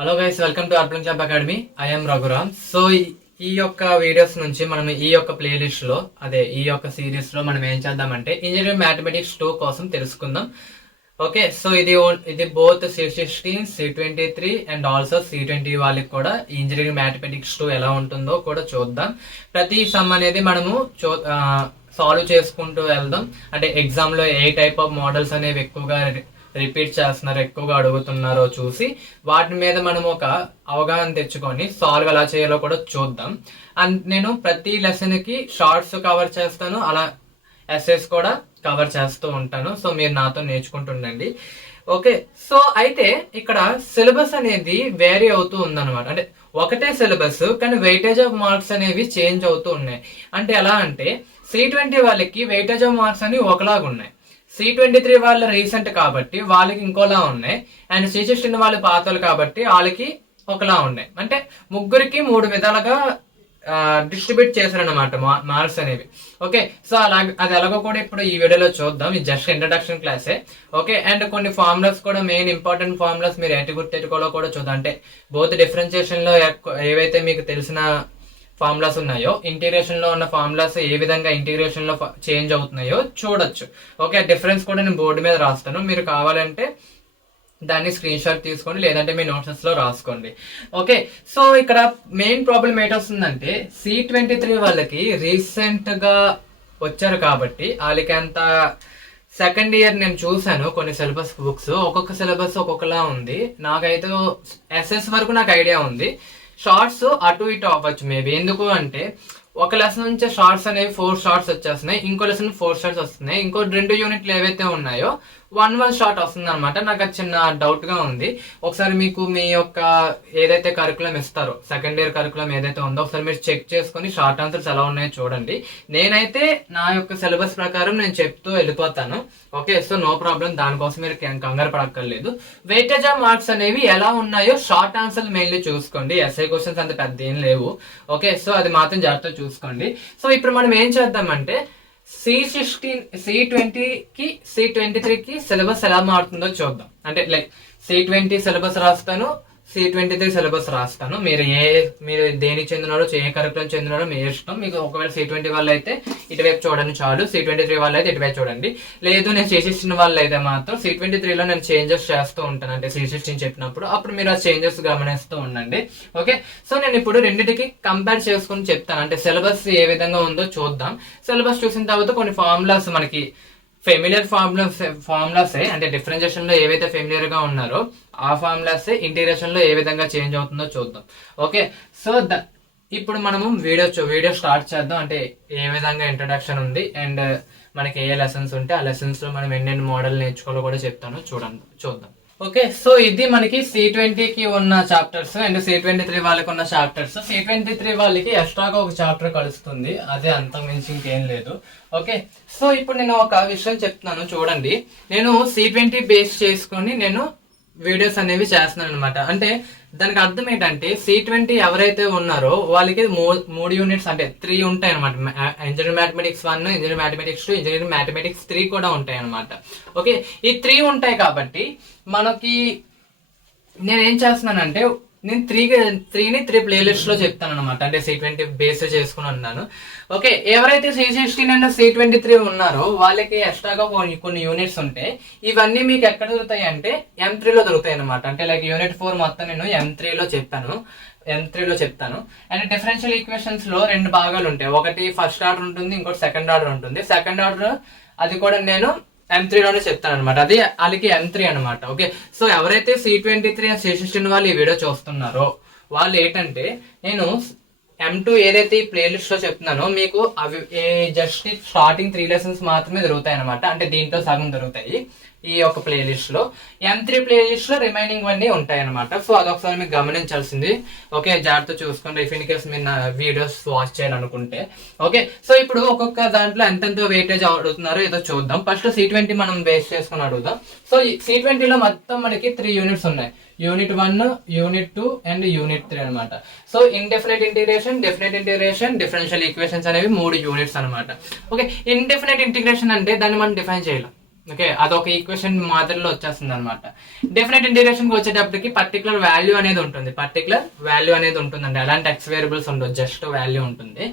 Hello guys, welcome to urban job academy. I'm Raghuram. So ఈ యొక్క videos నుంచి మనం ఈ యొక్క ప్లేలిస్ట్ లో ఈ యొక్క సిరీస్ లో మనం ఏం చేద్దామంటే ఇంజనీరింగ్ మ్యాథమెటిక్స్ 2 కోసం తెలుసుకుందాం. ఓకే, సో ఇది both C16, C23 and also C20 వాళ్ళకి కూడా ఇంజనీరింగ్ మ్యాథమెటిక్స్ 2 ఎలా ఉంటుందో కూడా చూద్దాం. ప్రతి సమ్ అనేది మనము సాల్వ్ చేసుకుంటూ వెళ్దాం. అంటే ఎగ్జామ్ లో ఏ టైప్ ఆఫ్ మోడల్స్ అనేవి ఎక్కువగా రిపీట్ చేస్తున్నారు, ఎక్కువగా అడుగుతున్నారో చూసి వాటి మీద మనం ఒక అవగాహన తెచ్చుకొని సాల్వ్ ఎలా చేయాలో కూడా చూద్దాం. అండ్ నేను ప్రతి లెసన్ కి షార్ట్స్ కవర్ చేస్తాను, అలా ఎస్ఎస్ కూడా కవర్ చేస్తూ ఉంటాను. సో మీరు నాతో నేర్చుకుంటుండండి. ఓకే, సో అయితే ఇక్కడ సిలబస్ అనేది వేరీ అవుతూ ఉందన్నమాట. అంటే ఒకటే సిలబస్ కానీ వెయిటేజ్ ఆఫ్ మార్క్స్ అనేవి చేంజ్ అవుతూ ఉన్నాయి. అంటే ఎలా అంటే C20 వాళ్ళకి వెయిటేజ్ ఆఫ్ మార్క్స్ అనేవి ఒకలాగా ఉన్నాయి. C23 వాళ్ళ రీసెంట్ కాబట్టి వాళ్ళకి ఇంకోలా ఉన్నాయి. అండ్ C16 వాళ్ళు పాతలు కాబట్టి వాళ్ళకి ఒకలా ఉన్నాయి. అంటే ముగ్గురికి 3 విధాలుగా డిస్ట్రిబ్యూట్ చేశారనమాట మార్క్స్ అనేవి. ఓకే, సో అది ఎలాగో కూడా ఇప్పుడు ఈ వీడియోలో చూద్దాం. ఇది జస్ట్ ఇంట్రడక్షన్ క్లాసే. ఓకే, అండ్ కొన్ని ఫార్ములాస్ కూడా, మెయిన్ ఇంపార్టెంట్ ఫార్ములాస్ మీరు ఎటు గుర్తెట్టుకోవాలో కూడా చూద్దాం. అంటే బోత్ డిఫరెన్షియేషన్ లో ఏవైతే మీకు తెలిసిన ఫార్ములాస్ ఉన్నాయో, ఇంటిగ్రేషన్ లో ఉన్న ఫార్ములాస్ ఏ విధంగా ఇంటిగ్రేషన్ లో చేంజ్ అవుతున్నాయో చూడొచ్చు. ఓకే, డిఫరెన్స్ కూడా నేను బోర్డు మీద రాస్తాను. మీరు కావాలంటే దాన్ని స్క్రీన్ షాట్ తీసుకోండి, లేదంటే మీ నోట్స్ లో రాసుకోండి. ఓకే, సో ఇక్కడ మెయిన్ ప్రాబ్లం ఏంటొస్తుందంటే C23 వాళ్ళకి రీసెంట్ గా వచ్చారు కాబట్టి వాళ్ళకి అంత సెకండ్ ఇయర్ నేను చూసాను కొన్ని సిలబస్ బుక్స్, ఒక్కొక్క సిలబస్ ఒక్కొక్కలా ఉంది. నాకైతే ఎస్ఎస్ వరకు నాకు ఐడియా ఉంది. షార్ట్స్ అటు ఇటు అవ్వచ్చు మేబీ. ఎందుకు అంటే ఒక లెసన్ నుంచి షార్ట్స్ అనేవి 4 షార్ట్స్ వచ్చేస్తున్నాయి, ఇంకో లెసన్ 4 షార్ట్స్ వస్తున్నాయి, ఇంకో 2 యూనిట్లు ఏవైతే ఉన్నాయో 1 షార్ట్ వస్తుంది అనమాట. నాకు అది చిన్న డౌట్ గా ఉంది. ఒకసారి మీకు మీ యొక్క ఏదైతే కరికులం ఇస్తారో, సెకండ్ ఇయర్ కరికులం ఏదైతే ఉందో ఒకసారి మీరు చెక్ చేసుకుని షార్ట్ ఆన్సర్స్ ఎలా ఉన్నాయో చూడండి. నేనైతే నా యొక్క సిలబస్ ప్రకారం నేను చెప్తూ వెళ్ళిపోతాను. ఓకే, సో నో ప్రాబ్లం, దానికోసం మీరు కంగారు పడక్కర్లేదు. వెయిటేజ్ ఆఫ్ మార్క్స్ అనేవి ఎలా ఉన్నాయో షార్ట్ ఆన్సర్ మెయిన్లీ చూసుకోండి. ఎస్ఐ క్వశ్చన్స్ అంత పెద్ద ఏం లేవు. ఓకే, సో అది మాత్రం జాగ్రత్తగా చూసుకోండి. సో ఇప్పుడు మనం ఏం చేద్దామంటే C16, C20 కి C23 కి సిలబస్ ఎలా మారుతుందో చూద్దాం. అంటే లైక్ C20 సిలబస్ రాస్తాను, C23 సిలబస్ రాస్తాను. మీరు దేనికి చెందినారో, ఏ కరికులం చెందినారో మీ ఇష్టం. మీకు ఒకవేళ C20 వాళ్ళు అయితే ఇటువైపు చూడండి చాలు, C23 వాళ్ళు అయితే ఇటువైపు చూడండి. లేదు నేను C16 వాళ్ళు అయితే మాత్రం C23లో నేను చేంజెస్ చేస్తూ ఉంటాను. అంటే C16 చెప్పినప్పుడు అప్పుడు మీరు ఆ చేంజెస్ గమనిస్తూ ఉండండి. ఓకే, సో నేను ఇప్పుడు రెండింటికి కంపేర్ చేసుకుని చెప్తాను. అంటే సిలబస్ ఏ విధంగా ఉందో చూద్దాం. సిలబస్ చూసిన తర్వాత కొన్ని ఫార్ములాస్ మనకి ఫెమిలియర్ ఫార్ములాసే, అంటే డిఫరెన్షియేషన్ లో ఏవైతే ఫెమిలియర్ గా ఉన్నారో ఆ ఫార్ములాసే ఇంటిగ్రేషన్ లో ఏ విధంగా చేంజ్ అవుతుందో చూద్దాం. ఓకే, సో ఇప్పుడు మనము వీడియో స్టార్ట్ చేద్దాం. అంటే ఏ విధంగా ఇంట్రడక్షన్ ఉంది అండ్ మనకి ఏ లెసన్స్ ఉంటే ఆ లెసన్స్ లో మనం ఎన్నెన్ని మోడల్ నేర్చుకోవాలో కూడా చెప్తాను, చూద్దాం. ఓకే, సో ఇది మనకి C20 కి ఉన్న చాప్టర్స్ అండ్ C23 వాళ్ళకి ఉన్న చాప్టర్స్. C23 వాళ్ళకి ఎక్స్ట్రాగా ఒక చాప్టర్ కలుస్తుంది, అదే అంత మించి ఇంకేం లేదు. ఓకే, సో ఇప్పుడు నేను ఒక విషయం చెప్తున్నాను చూడండి. నేను C20 బేస్ చేసుకొని నేను వీడియోస్ అనేవి చేస్తున్నాను అనమాట. అంటే దానికి అర్థం ఏంటంటే C20 ఎవరైతే ఉన్నారో వాళ్ళకి 3 యూనిట్స్ అంటే 3 ఉంటాయి అనమాట. Engineering mathematics 1, engineering mathematics 2, engineering mathematics 3 కూడా ఉంటాయి అనమాట. ఓకే, ఈ 3 ఉంటాయి కాబట్టి మనకి నేను ఏం చేస్తున్నానంటే నేను 3 ప్లేలిస్ట్ లో చెప్తాను అనమాట. అంటే C20 బేస్ చేసుకుని ఉన్నాను. ఓకే, ఎవరైతే C16 అండ్ C23 ఉన్నారో వాళ్ళకి ఎక్స్ట్రాగా కొన్ని యూనిట్స్ ఉంటాయి. ఇవన్నీ మీకు ఎక్కడ దొరుకుతాయి అంటే M3 లో దొరుకుతాయి అనమాట. అంటే లైక్ యూనిట్ 4 మొత్తం నేను M3 లో చెప్తాను. అండ్ డిఫరెన్షియల్ ఈక్వేషన్స్ లో 2 భాగాలు ఉంటాయి. ఒకటి ఫస్ట్ ఆర్డర్ ఉంటుంది, ఇంకోటి సెకండ్ ఆర్డర్ ఉంటుంది. సెకండ్ ఆర్డర్ అది కూడా నేను M3 లోనే చెప్తాను అనమాట. అది వాళ్ళకి M3 అనమాట. ఓకే, సో ఎవరైతే C23 C16 వాళ్ళు ఈ వీడియో చూస్తున్నారో వాళ్ళు ఏంటంటే నేను M2 ఏదైతే ఈ ప్లేలిస్ట్ లో చెప్తున్నానో మీకు అవి జస్ట్ స్టార్టింగ్ 3 లెసన్స్ మాత్రమే దొరుకుతాయి అనమాట. అంటే దీంట్లో సగం దొరుకుతాయి ఈ యొక్క ప్లేలిస్ట్ లో. M3 ప్లేలిస్ట్ లో రిమైనింగ్ అన్నీ ఉంటాయి అనమాట. సో అదొకసారి మీకు గమనించాల్సింది. ఓకే, జాగ్రత్త చూసుకోండి ఇఫ్ ఇన్ కేస్ మీరు నా వీడియోస్ వాచ్ చేయాలనుకుంటే. ఓకే, సో ఇప్పుడు ఒక్కొక్క దాంట్లో ఎంతెంత వెయిటేజ్ అడుగుతున్నారో ఏదో చూద్దాం. ఫస్ట్ C20 మనం బేస్ చేసుకుని అడుగుదాం. సో C20 లో మొత్తం మనకి 3 యూనిట్స్ ఉన్నాయి. యూనిట్ 1, యూనిట్ 2 అండ్ యూనిట్ 3 అనమాట. So indefinite integration, definite integration, differential equations అనేవి 3 యూనిట్స్ అనమాట. ఓకే, ఇండెఫినెట్ ఇంటిగ్రేషన్ అంటే దాన్ని మనం డిఫైన్ చేయాలి. ఓకే, అదొక ఈక్వేషన్ మాదిరిలో వచ్చేస్తుంది అనమాట. డెఫినెట్ ఇంటిగ్రేషన్ కి వచ్చేటప్పటికి పర్టికులర్ వాల్యూ అనేది ఉంటుందండి. అలాంటి ఎక్స్ వేరియబుల్స్ ఉండవు, జస్ట్ వాల్యూ ఉంటుంది.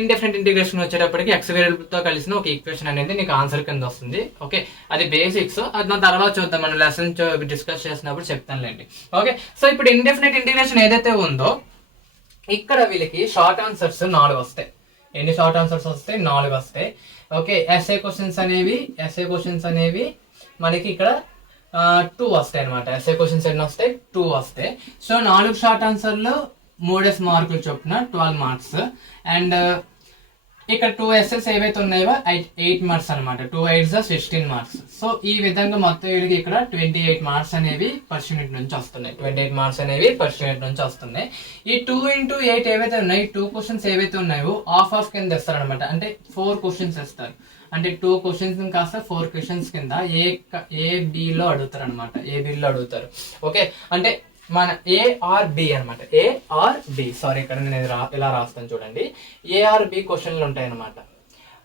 ఇండెఫినెట్ ఇంటిగ్రేషన్ వచ్చేటప్పటికి ఎక్స్ వేరియబుల్ తో కలిసిన ఒక ఈక్వేషన్ అనేది నీకు ఆన్సర్ కింద వస్తుంది. ఓకే, అది బేసిక్స్, అది నా తర్వాత చూద్దాం, మన లెసన్ డిస్కస్ చేసినప్పుడు చెప్తానులేండి. ఓకే, సో ఇప్పుడు ఇండెఫినెట్ ఇంటిగ్రేషన్ ఏదైతే ఉందో ఇక్కడ వీళ్ళకి షార్ట్ ఆన్సర్స్ 4 వస్తాయి. ఎన్ని షార్ట్ ఆన్సర్స్ వస్తాయి? 4 వస్తాయి. ఓకే, ఎస్ఏ క్వశ్చన్స్ అనేవి మనకి ఇక్కడ 2 వస్తాయి అనమాట. ఎస్ఏ క్వశ్చన్స్ ఎన్ని వస్తాయి? 2 వస్తాయి. సో 4 షార్ట్ ఆన్సర్లు 3 మార్కులు చొప్పున 12 మార్క్స్. అండ్ ఇక్కడ 2 ఎస్ఎస్ ఏవైతే ఉన్నాయో 8 మార్క్స్ అనమాట. 2 8s 16 మార్క్స్. సో ఈ విధంగా మొత్తం వీళ్ళకి ఇక్కడ 28 మార్క్స్ అనేవి పర్ యూనిట్ నుంచి వస్తున్నాయి. 28 మార్క్స్ అనేవి పర్ యూనిట్ నుంచి వస్తున్నాయి. ఈ 2 into 8 ఏవైతే ఉన్నాయి, 2 క్వశ్చన్స్ ఏవైతే ఉన్నాయో హాఫ్ కింద ఇస్తారు అనమాట. అంటే 4 క్వశ్చన్స్ ఇస్తారు. అంటే 2 క్వశ్చన్స్ కాస్త 4 క్వశ్చన్స్ కింద ఏబిలో అడుగుతారు అనమాట. ఏబిలో అడుగుతారు. ఓకే, అంటే మన ఏఆర్బి అనమాట. ఏఆర్బి, సారీ, ఇక్కడ నేను ఇలా రాస్తాను చూడండి. ఏఆర్బి క్వశ్చన్లు ఉంటాయి అనమాట.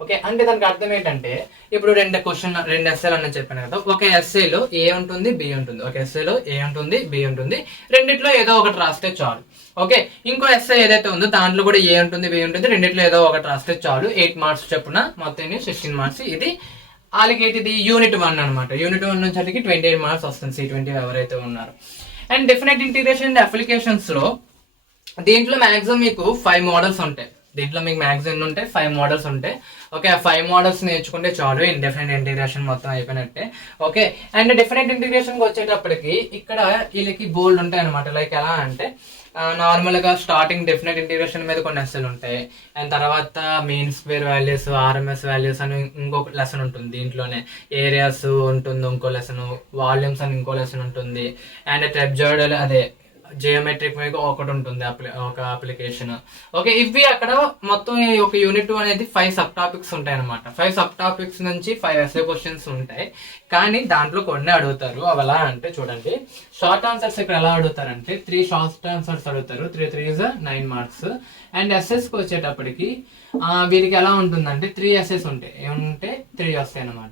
ఓకే, అంటే దానికి అర్థం ఏంటంటే ఇప్పుడు 2 ఎస్ఏలు అని చెప్పాను కదా. ఒక ఎస్ఏలో ఏ ఉంటుంది, బి ఉంటుంది. ఒక ఎస్ఏలో ఏ ఉంటుంది, బి ఉంటుంది. రెండిట్లో ఏదో ఒకటి రాస్తే చాలు. ఓకే, ఇంకో ఎస్ఏ ఏదైతే ఉందో దాంట్లో కూడా ఏ ఉంటుంది, బి ఉంటుంది. రెండిట్లో ఏదో ఒకటి రాస్తే చాలు. 8 మార్క్స్ చెప్పున మొత్తం 16 మార్క్స్. ఇది వాళ్ళకి ఇది యూనిట్ 1 అనమాట. యూనిట్ 1 నుంచి 28 మార్క్స్ వస్తుంది C20 ఎవరైతే ఉన్నారో. అండ్ డెఫినెట్ ఇంటిగ్రేషన్ అప్లికేషన్స్ లో దీంట్లో మాక్సిమం మీకు 5 మోడల్స్ ఉంటాయి. 5 మోడల్స్ ఉంటాయి. ఓకే, ఆ 5 మోడల్స్ నేర్చుకుంటే చాలు, ఇండెఫినెట్ ఇంటిగ్రేషన్ మొత్తం అయిపోయినట్టే. ఓకే, అండ్ డెఫినెట్ ఇంటిగ్రేషన్ వచ్చేటప్పటికి ఇక్కడ వీళ్ళకి బోల్డ్ ఉంటాయి అనమాట. లైక్ ఎలా అంటే నార్మల్ గా స్టార్టింగ్ డెఫినెట్ ఇంటిగ్రేషన్ మీద కొన్ని లెసన్ ఉంటాయి. అండ్ తర్వాత mean square values, RMS values అని ఇంకొక లెసన్ ఉంటుంది. దీంట్లోనే ఏరియాస్ ఉంటుంది ఇంకో లెసన్, వాల్యూమ్స్ అని ఇంకో లెసన్ ఉంటుంది. అండ్ ట్రెప్జాయిడల్ అదే జియోమెట్రిక్ మీద ఒకటి ఉంటుంది, ఒక అప్లికేషన్. ఓకే, ఇవి అక్కడ మొత్తం ఒక యూనిట్ అనేది 5 సబ్ టాపిక్స్ ఉంటాయి అనమాట. 5 సబ్ టాపిక్స్ నుంచి 5 ఎస్ఏ క్వశ్చన్స్ ఉంటాయి. కానీ దాంట్లో కొన్ని అడుగుతారు. అవి ఎలా అంటే చూడండి, షార్ట్ ఆన్సర్స్ ఇక్కడ ఎలా అడుగుతారంటే 3 షార్ట్ ఆన్సర్స్ అడుగుతారు. 3 3s 9 మార్క్స్. అండ్ ఎస్ఎస్ కి వచ్చేటప్పటికి వీరికి ఎలా ఉంటుందంటే 3 ఎస్ఎస్ ఉంటాయి. ఏమంటే 3 వస్తాయి అనమాట.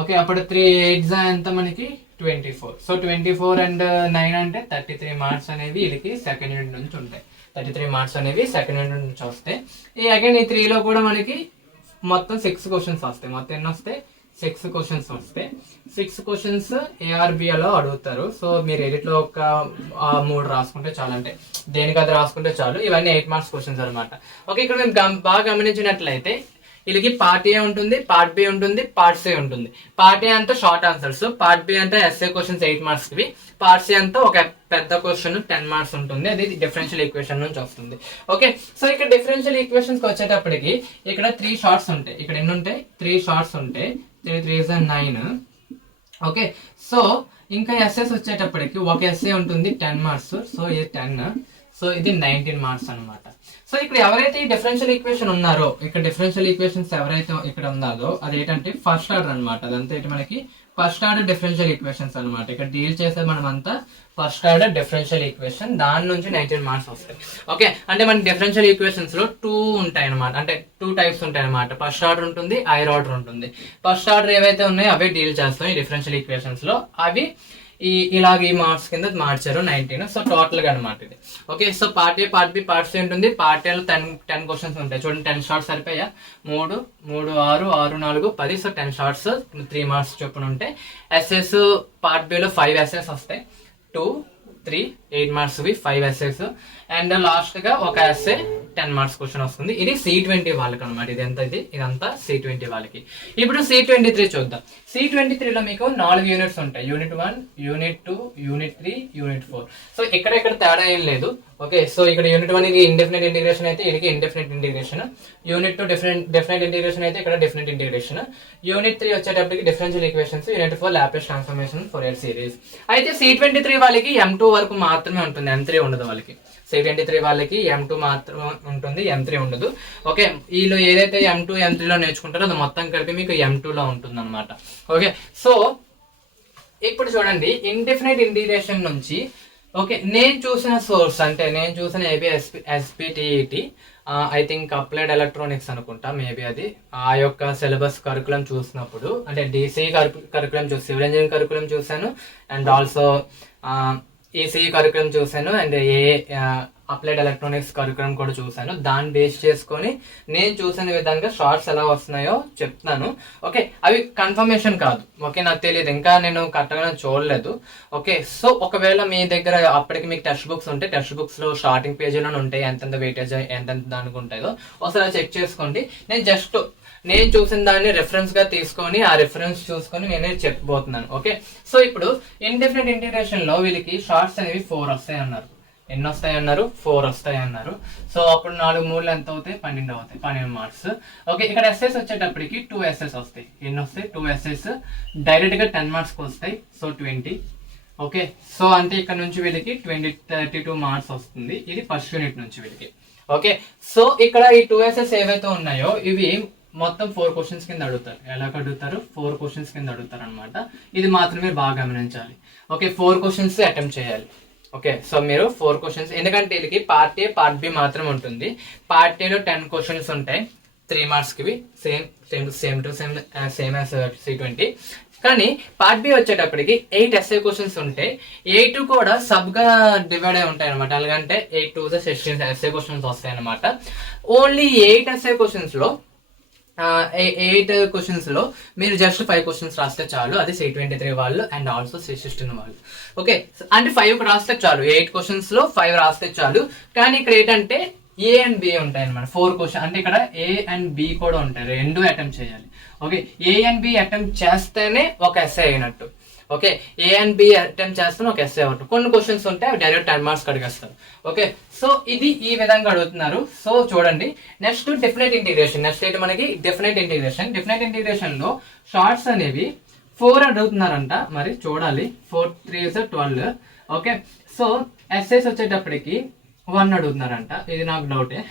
ఓకే, అప్పుడు 3 8s ఎంత మనకి 24. సో 24 and 9 అంటే 33 మార్క్స్ అనేవి వీళ్ళకి సెకండ్ యూనిట్ నుంచి ఉంటాయి. 33 మార్క్స్ అనేవి సెకండ్ యూనిట్ నుంచి వస్తాయి. అగైన్ ఈ 3లో కూడా మనకి మొత్తం 6 క్వశ్చన్స్ వస్తాయి. మొత్తం ఎన్ని వస్తాయి? 6 క్వశ్చన్స్ వస్తాయి. 6 క్వశ్చన్స్ ఏఆర్బిలో అడుగుతారు. సో మీరు ఎడిట్లో ఒక 3 రాసుకుంటే చాలు, అంటే దేనికి అది రాసుకుంటే చాలు. ఇవన్నీ 8 మార్క్స్ క్వశ్చన్స్ అనమాట. ఓకే, ఇక్కడ మేము బాగా గమనించినట్లయితే వీళ్ళకి పార్ట్ ఏ ఉంటుంది, పార్ట్ బి ఉంటుంది, పార్ట్ సి ఉంటుంది. పార్ట్ ఏ అంతా షార్ట్ ఆన్సర్స్, పార్ట్ బి అంతా ఎస్ఏ క్వశ్చన్స్ 8 మార్క్స్ కి, పార్ట్ సి అంతా ఒక పెద్ద క్వశ్చన్ 10 మార్క్స్ ఉంటుంది. అది డిఫరెన్షియల్ ఈక్వేషన్ నుంచి వస్తుంది. ఓకే, సో ఇక్కడ డిఫరెన్షియల్ ఈక్వేషన్స్ కి వచ్చేటప్పటికి ఇక్కడ 3 షార్ట్స్ ఉంటాయి. ఇక్కడ ఎన్ని ఉంటాయి? 3 షార్ట్స్ ఉంటాయి. 3 3s 9. ఓకే, సో ఇంకా ఎస్ఎస్ వచ్చేటప్పటికి ఒక ఎస్ఏ ఉంటుంది 10 మార్క్స్. సో ఇది 10. సో ఇది 19 మార్క్స్ అనమాట. సో ఇక్కడ ఎవరైతే ఈ డిఫరెన్షియల్ ఈక్వేషన్ ఉన్నారో, ఇక్కడ డిఫరెన్షియల్ ఈక్వేషన్స్ ఎవరైతే ఇక్కడ ఉన్నారో అది ఏంటంటే ఫస్ట్ ఆర్డర్ అనమాట. అదంతా ఏంటి మనకి ఫస్ట్ ఆర్డర్ డిఫరెన్షియల్ ఈక్వేషన్స్ అనమాట. ఇక్కడ డీల్ చేసే మనం అంతా ఫస్ట్ ఆర్డర్ డిఫరెన్షియల్ ఈక్వేషన్, దాని నుంచి 19 మార్క్స్ వస్తాయి. ఓకే, అంటే మన డిఫరెన్షియల్ ఈక్వేషన్స్ లో 2 ఉంటాయి అనమాట. అంటే 2 టైప్స్ ఉంటాయి అనమాట. ఫస్ట్ ఆర్డర్ ఉంటుంది, హైయర్ ఆర్డర్ ఉంటుంది. ఫస్ట్ ఆర్డర్ ఏవైతే ఉన్నాయో అవే డీల్ చేస్తాం ఈ డిఫరెన్షియల్ ఈక్వేషన్స్ లో. అవి ఇలాగ ఈ మార్క్స్ కింద మార్చారు 19. సో టోటల్ గా అనమాట ఇది. Okay, so part A, part B, part C ఉంటుంది. పార్ట్ ఏలో 10 క్వశ్చన్స్ ఉంటాయి. చూడండి 10 షార్ట్స్ సరిపోయా. 3 3 6 6 4 10. సో 10 షార్ట్స్ 3 మార్క్స్ చొప్పున ఉంటాయి. ఎస్ఎస్ పార్ట్ బిలో 5 ఎస్ఎస్ వస్తాయి. 2 3 8 మార్క్స్ 5 ఎస్ఎస్. అండ్ లాస్ట్ గా ఒక ఎస్ఏ 10 మార్క్స్ క్వశ్చన్ వస్తుంది. ఇది C20 వాళ్ళకి అనమాట. ఇదంతా C20 వాళ్ళకి. ఇప్పుడు C23 చూద్దాం. C23లో మీకు 4 యూనిట్స్ ఉంటాయి. Unit 1, unit 2, unit 3, unit 4. So ఇక్కడ తేడా ఏం లేదు. ఓకే, సో ఇక్కడ యూనిట్ 1 ఇది ఇండెఫినెట్ ఇంటిగ్రేషన్ అయితే ఇది indefinite integration. Unit 2 definite integration అయితే ఇక్కడ డెఫినెట్ ఇంటిగ్రేషన్. యూనిట్ 3 వచ్చేటప్పటికి differential equations. Unit 4 Laplace transformation Fourier series. అయితే C23 వాళ్ళకి M2 వరకు మాత్రమే ఉంటుంది, M3 ఉండదు వాళ్ళకి. C23 వాళ్ళకి M2 మాత్రం ఉంటుంది, M3 ఉండదు. ఓకే, వీళ్ళు ఏదైతే M2 M3లో నేర్చుకుంటారో అది మొత్తం కలిపి మీకు M2లో ఉంటుంది అనమాట. ఓకే, సో ఇప్పుడు చూడండి ఇండెఫినెట్ ఇంటిగ్రేషన్ నుంచి ఓకే, నేను చూసిన సోర్స్ అంటే నేను చూసిన AP SBTET, I think applied electronics అనుకుంటా, మేబీ అది ఆ యొక్క సిలబస్ కరికులం చూసినప్పుడు అంటే డిసి కరికులం చూసి సివిల్ ఇంజనీరింగ్ కరికులం చూశాను, అండ్ ఆల్సో ఈసీఈ కరికులం చూశాను, అండ్ అప్లైడ్ ఎలక్ట్రానిక్స్ కరికులం కూడా చూశాను. దాన్ని బేస్ చేసుకొని నేను చూసిన విధంగా షార్ట్స్ ఎలా వస్తున్నాయో చెప్తున్నాను. ఓకే, అవి కన్ఫర్మేషన్ కాదు. ఓకే, నాకు తెలియదు, ఇంకా నేను కరెక్ట్గా చూడలేదు. ఓకే, సో ఒకవేళ మీ దగ్గర అప్పటికి మీకు టెక్స్ట్ బుక్స్ ఉంటే టెక్స్ట్ బుక్స్ లో స్టార్టింగ్ పేజీలోనే ఉంటాయి ఎంతెంత వెయిటేజ్ ఎంతెంత దానికి ఉంటాయో ఒకసారి చెక్ చేసుకోండి. నేను చూసిన దాన్ని రెఫరెన్స్ గా తీసుకొని ఆ రెఫరెన్స్ చూసుకొని నేనే చెప్పబోతున్నాను. ఓకే, సో ఇప్పుడు ఇండెఫినెట్ ఇంటిగ్రేషన్ లో వీళ్ళకి షార్ట్స్ అనేవి 4 వస్తాయి అన్నారు. ఎన్ని వస్తాయి అన్నారు? 4 వస్తాయి అన్నారు. సో అప్పుడు 4 3 ఎంత అవుతాయి? 12 అవుతాయి, 12 మార్క్స్. ఓకే, ఇక్కడ ఎస్ఎస్ వచ్చేటప్పటికి 2 ఎస్ఎస్ వస్తాయి. ఎన్ని వస్తాయి? 2 ఎస్ఎస్ డైరెక్ట్ గా 10 మార్క్స్ వస్తాయి. సో 20. ఓకే, సో అంటే ఇక్కడ నుంచి వీళ్ళకి 32 మార్క్స్ వస్తుంది. ఇది ఫస్ట్ యూనిట్ నుంచి వీళ్ళకి. ఓకే, సో ఇక్కడ ఈ 2 ఎస్ఎస్ ఏవైతే ఉన్నాయో ఇవి మొత్తం 4 క్వశ్చన్స్ కింద అడుగుతారు. ఎలా అడుగుతారు? 4 క్వశ్చన్స్ కింద అడుగుతారు అనమాట. ఇది మాత్రమే బాగా గమనించాలి. ఓకే, 4 క్వశ్చన్స్ అటెంప్ట్ చేయాలి. ఓకే, సో మీరు 4 క్వశ్చన్స్, ఎందుకంటే వీళ్ళకి పార్ట్ ఏ పార్ట్ బి మాత్రం ఉంటుంది. పార్ట్ ఏలో 10 క్వశ్చన్స్ ఉంటాయి 3 మార్క్స్ కి, సేమ్ యాజ్ C20. కానీ పార్ట్ బి వచ్చేటప్పటికి 8 ఎస్ఏ క్వశ్చన్స్ ఉంటాయి. 8 కూడా సబ్ గా డివైడ్ అయి ఉంటాయి అనమాట. అలాగంటే 8 2 16 ఎస్ఏ క్వశ్చన్స్ వస్తాయి అనమాట. ఓన్లీ 8 ఎస్ఏ క్వశ్చన్స్ లో 8 క్వశ్చన్స్ లో మీరు జస్ట్ 5 క్వశ్చన్స్ రాస్తే చాలు. అది C23 వాళ్ళు అండ్ ఆల్సో C16 వాళ్ళు. ఓకే, అంటే 5 రాస్తే చాలు. 8 క్వశ్చన్స్ లో 5 రాస్తే చాలు. కానీ ఇక్కడ ఏంటంటే ఏ అండ్ బి ఉంటాయి అనమాట. 4 క్వశ్చన్ అంటే ఇక్కడ ఏ అండ్ బి కూడా ఉంటాయి, రెండు అటెంప్ట్ చేయాలి. Okay, A and B attempt చేస్తేనే ఒక ఎస్ఏ అయినట్టు. Okay, A and B attempt చేస్తాను ఒక ఎస్ఏ అవుతుంది. కొన్ని క్వశ్చన్స్ ఉంటాయి అవి డైరెక్ట్ 10 మార్క్స్ అడిగేస్తారు. ఓకే, సో ఇది ఈ విధంగా అడుగుతున్నారు. సో చూడండి, నెక్స్ట్ డెఫినెట్ ఇంటిగ్రేషన్. నెక్స్ట్ అయితే మనకి డెఫినెట్ ఇంటిగ్రేషన్ లో షార్ట్స్ అనేవి 4 అడుగుతున్నారంట. మరి చూడాలి, 4 3 12. ఓకే, సో ఎస్ఎస్ వచ్చేటప్పటికి 1 అడుగుతున్నారంట. ఇది నాకు డౌటే.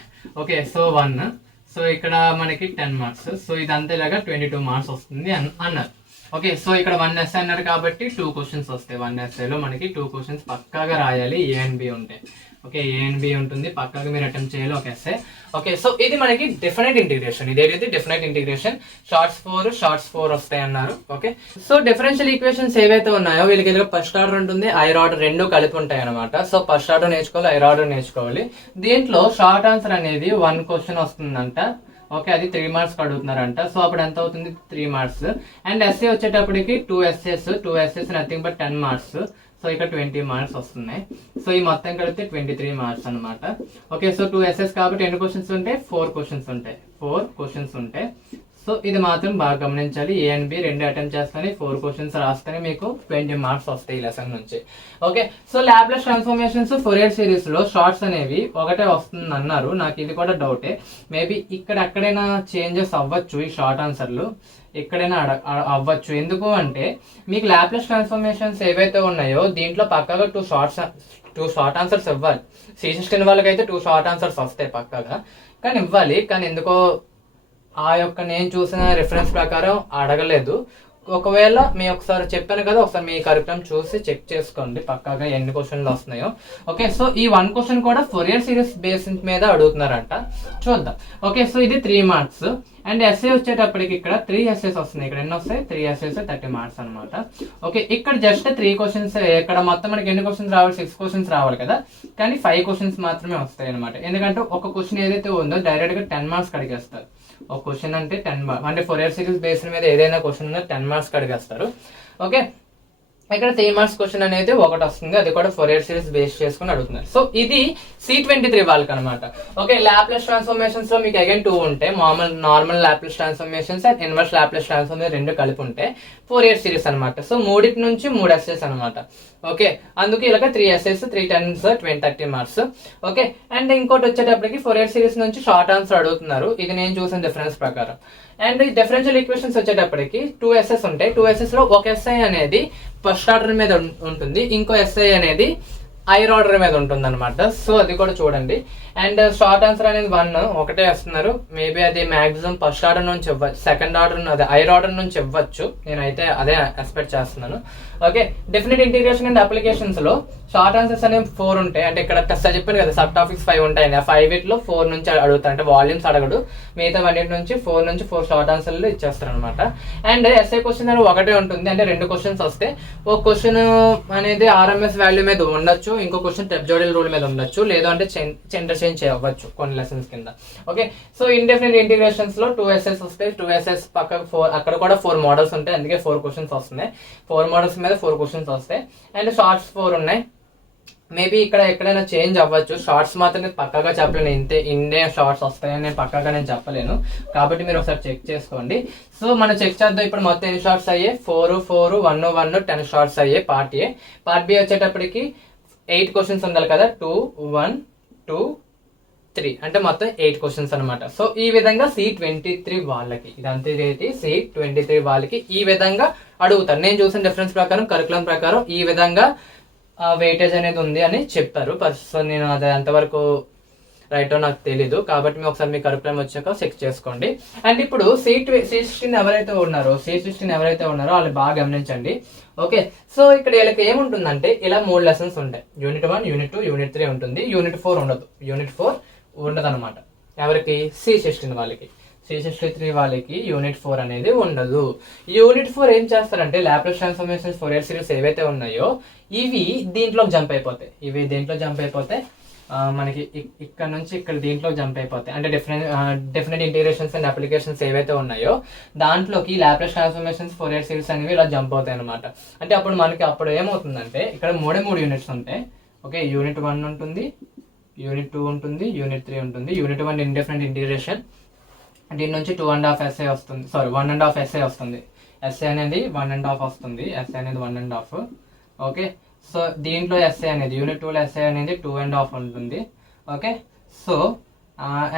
Okay, so 1. సో ఇక్కడ మనకి 10 మార్క్స్. సో ఇదంతా ఇలాగా 22 మార్క్స్ వస్తుంది అన్నారు. ఓకే, సో ఇక్కడ 1 ఎస్ఏ అన్నారు కాబట్టి 2 క్వశ్చన్స్ వస్తాయి. 1 ఎస్ఏలో మనకి 2 క్వశ్చన్స్ పక్కాగా రాయాలి. ఏ అండ్ బి ఉంటాయి. ఓకే, ఏ అండ్ బి ఉంటుంది, పక్కాగా మీరు అటెంప్ట్ చేయాలి ఒక ఎస్ఏ. ఓకే, సో ఇది మనకి డెఫినెట్ ఇంటిగ్రేషన్. ఇదేదైతే డెఫినెట్ ఇంటిగ్రేషన్ షార్ట్స్ 4 వస్తాయి అన్నారు. ఓకే, సో డిఫరెన్షియల్ ఈక్వేషన్స్ ఏవైతే ఉన్నాయో వీళ్ళకి ఫస్ట్ ఆర్డర్ ఉంటుంది, హైయర్ ఆర్డర్ రెండు కలిపి ఉంటాయి అనమాట. సో ఫస్ట్ ఆర్డర్ నేర్చుకోవాలి, హైయర్ ఆర్డర్ నేర్చుకోవాలి. దీంట్లో షార్ట్ ఆన్సర్ అనేది 1 క్వశ్చన్ వస్తుందంట. ఓకే, అది 3 మార్క్స్ అడుగుతున్నారంట. సో అప్పుడు ఎంత అవుతుంది? 3 మార్క్స్. అండ్ ఎస్ఏ వచ్చేటప్పటికి 2 SS nothing but 10 marks. So ఇక్కడ 20 మార్క్స్ వస్తున్నాయి. సో ఈ మొత్తం కలిపితే 23 మార్క్స్ అనమాట. ఓకే, సో 2 ఎస్ఎస్ కాబట్టి ఎన్ని క్వశ్చన్స్ ఉంటాయి? 4 క్వశ్చన్స్ ఉంటాయి. సో ఇది మాత్రం బాగా గమనించాలి. ఏ అండ్ బి రెండు అటెంప్ట్ చేస్తానే 4 క్వశ్చన్స్ రాస్తేనే మీకు 20 మార్క్స్ వస్తాయి ఈ లెసన్ నుంచి. Okay, so Laplace transformations Fourier series లో షార్ట్స్ అనేవి ఒకటే వస్తుంది అన్నారు. నాకు ఇది కూడా డౌటే. మేబీ ఇక్కడ ఎక్కడైనా చేంజెస్ అవ్వచ్చు. ఈ షార్ట్ ఆన్సర్లు ఎక్కడైనా అవ్వచ్చు. ఎందుకు అంటే మీకు లాప్లాస్ ట్రాన్స్ఫర్మేషన్స్ ఏవైతే ఉన్నాయో దీంట్లో పక్కగా 2 షార్ట్ ఆన్సర్స్ ఇవ్వాలి. C16 వాళ్ళకైతే 2 షార్ట్ ఆన్సర్స్ వస్తాయి పక్కగా, కానీ ఇవ్వాలి. కానీ ఎందుకో ఆ యొక్క నేను చూసిన రిఫరెన్స్ ప్రకారం అడగలేదు. ఒకవేళ మీ ఒకసారి చెప్పాను కదా, ఒకసారి మీ కరికులం చూసి చెక్ చేసుకోండి పక్కాగా ఎన్ని క్వశ్చన్లు వస్తున్నాయో. ఓకే, సో ఈ 1 క్వశ్చన్ కూడా ఫోరియర్ సిరీస్ బేసిస్ మీద అడుగుతున్నారంట. చూద్దాం. ఓకే, సో ఇది 3 మార్క్స్. అండ్ ఎస్ఏ వచ్చేటప్పటికి ఇక్కడ 3 ఎస్ఏస్ వస్తున్నాయి. ఇక్కడ ఎన్ని వస్తాయి? 3 ఎస్ఏస్ 30 మార్క్స్ అనమాట. ఓకే, ఇక్కడ జస్ట్ 3 క్వశ్చన్స్. ఇక్కడ మొత్తం మనకి ఎన్ని క్వశ్చన్స్ రావాలి? 6 క్వశ్చన్స్ రావాలి కదా, కానీ 5 క్వశ్చన్స్ మాత్రమే వస్తాయి అనమాట. ఎందుకంటే ఒక క్వశ్చన్ ఏదైతే ఉందో డైరెక్ట్ గా 10 మార్క్స్ అడిగేస్తారు. ఒక క్వశ్చన్ అంటే 10 మార్క్స్, అంటే ఫోరియర్ సిరీస్ బేస్ మీద ఏదైనా క్వశ్చన్ ఉందో 10 మార్క్స్ అడిగేస్తారు. ఓకే, ఇక్కడ 3 మార్క్స్ క్వశ్చన్ అనేది ఒకటి వస్తుంది, అది కూడా ఫోరియర్ సిరీస్ బేస్ చేసుకుని అడుగుతున్నారు. సో ఇది C23 వాళ్ళకి అనమాట. ఓకే, లాప్లాస్ ట్రాన్స్ఫర్మేషన్స్ లో మీకు అగైన్ 2 ఉంటాయి. Normal Laplace transformations and inverse Laplace transformation రెండు కలిపి ఉంటాయి ఫోరియర్ సిరీస్ అనమాట. సో 3 నుంచి 3 ఎస్ఎస్ అనమాట. ఓకే, అందుకే ఇలాగ 3 SS 3 10s 30 marks. Okay, and ఇంకోటి వచ్చేటప్పటికి ఫోరియర్ సిరీస్ నుంచి షార్ట్ ఆన్సర్ అడుగుతున్నారు. ఇది నేను చూసిన డిఫరెన్స్ ప్రకారం. అండ్ డిఫరెన్షియల్ ఈక్వేషన్స్ వచ్చేటప్పటికి 2 ఎస్ఎస్ ఉంటాయి. 2 ఎస్ఎస్ లో ఒక ఎస్ఐ అనేది ఫస్ట్ ఆర్డర్ మీద ఉంటుంది, ఇంకో ఎస్ఐ అనేది హైయర్ ఆర్డర్ మీద ఉంటుంది అనమాట. సో అది కూడా చూడండి. అండ్ షార్ట్ ఆన్సర్ అనేది 1 ఒకటే వేస్తున్నారు. మేబీ అది మాక్సిమం ఫస్ట్ ఆర్డర్ నుంచి ఇవ్వచ్చు, సెకండ్ ఆర్డర్ అదే హైయర్ ఆర్డర్ నుంచి ఇవ్వచ్చు. నేనైతే అదే ఎక్స్పెక్ట్ చేస్తున్నాను. Okay, definite integration and applications లో షార్ట్ ఆన్సర్స్ అనేవి 4 ఉంటాయి. అంటే ఇక్కడ చెప్పాను కదా, సబ్ టాపిక్స్ 5 ఉంటాయండి. ఆ 5 వీటిలో 4 నుంచి అడుగుతారు. అంటే వాల్యూమ్స్ అడగడు, మిగతా 1 నుంచి 4 షార్ట్ ఆన్సర్లు ఇచ్చేస్తారు అనమాట. అండ్ ఎస్ఐ క్వశ్చన్ అనేది ఒకటే ఉంటుంది. అంటే 2 క్వశ్చన్స్ వస్తే ఒక క్వశ్చన్ అనేది ఆర్ఎంఎస్ వాల్యూ మీద ఉండొచ్చు, ఇంకో క్వశ్చన్ టెప్జోడియల్ రూల్ మీద ఉండొచ్చు, లేదు అంటే ఇంటర్చేంజ్ చేయవచ్చు కొన్ని లెసన్స్ కింద. ఓకే, సో ఇండెఫినెట్ ఇంటిగ్రేషన్స్ లో 2 ఎస్ఎస్ వస్తాయి. 2 ఎస్ఎస్ పక్కకు 4, అక్కడ కూడా 4 మోడల్స్ ఉంటాయి. అందుకే 4 క్వశ్చన్స్ వస్తున్నాయి. 4 మోడల్స్ మీద 4 క్వశ్చన్స్ వస్తాయి. అండ్ షార్ట్స్ 4 ఉన్నాయి. మేబీ ఇక్కడ ఎక్కడైనా చేంజ్ అవ్వచ్చు. షార్ట్స్ మాత్రం పక్కగా చెప్పలేను, ఇన్నే షార్ట్స్ వస్తాయని నేను పక్కగా నేను చెప్పలేను. కాబట్టి మీరు ఒకసారి చెక్ చేసుకోండి. సో మనం చెక్ చేద్దాం. ఇప్పుడు మొత్తం ఎన్ని షార్ట్స్ అయ్యాయి? 4, 4, 1, 1, 10 షార్ట్స్ అయ్యాయి పార్ట్ ఏ. పార్ట్ బి వచ్చేటప్పటికి 8 క్వశ్చన్స్ ఉండాలి కదా, 2, 1, 2, 3 అంటే మొత్తం 8 క్వశ్చన్స్ అనమాట. సో ఈ విధంగా C23 వాళ్ళకి, ఇదంతా C23 వాళ్ళకి ఈ విధంగా అడుగుతారు. నేను చూసిన డిఫరెన్స్ ప్రకారం, కరికులం ప్రకారం ఈ విధంగా వెయిటేజ్ అనేది ఉంది అని చెప్తారు. సో నేను అది ఎంతవరకు రైటో నాకు తెలీదు. కాబట్టి మీరు ఒకసారి మీ కరికులం వచ్చాక చెక్ చేసుకోండి. అండ్ ఇప్పుడు C16 ఎవరైతే ఉన్నారో వాళ్ళు బాగా గమనించండి. ఓకే, సో ఇక్కడ వీళ్ళకి ఏముంటుందంటే ఇలా 3 లెసన్స్ ఉంటాయి. యూనిట్ 1, యూనిట్ 2, యూనిట్ 3 ఉంటుంది. యూనిట్ 4 ఉండదు. యూనిట్ 4 ఉండదు అనమాట. ఎవరికి? C16 వాళ్ళకి. C63 వాళ్ళకి యూనిట్ 4 అనేది ఉండదు. యూనిట్ 4 ఏం చేస్తారంటే లాప్లాస్ ట్రాన్స్ఫర్మేషన్స్ ఫోరియర్ సిరీస్ ఏవైతే ఉన్నాయో ఇవి దీంట్లోకి జంప్ అయిపోతాయి. మనకి ఇక్కడ నుంచి ఇక్కడ దీంట్లో జంప్ అయిపోతాయి. అంటే డెఫినెట్ ఇంటిగ్రేషన్స్ అండ్ అప్లికేషన్స్ ఏవైతే ఉన్నాయో దాంట్లోకి లాప్లాస్ ట్రాన్స్ఫర్మేషన్స్ ఫోరియర్ సిరీస్ అనేవి ఇలా జంప్ అవుతాయి అనమాట. అంటే అప్పుడు ఏమవుతుందంటే ఇక్కడ 3 యూనిట్స్ ఉంటాయి. ఓకే, యూనిట్ 1 ఉంటుంది, యూనిట్ 2 ఉంటుంది, యూనిట్ 3 ఉంటుంది. యూనిట్ 1 ఇండెఫినెట్ ఇంటిగ్రేషన్, దీని నుంచి 2.5 ఎస్ఏ వస్తుంది. 1.5 ఎస్ఏ వస్తుంది. ఎస్ఏ అనేది 1.5 వస్తుంది. ఓకే, సో దీంట్లో ఎస్ఏ అనేది యూనిట్ 2లో ఎస్ఏ అనేది 2.5 ఉంటుంది. ఓకే, సో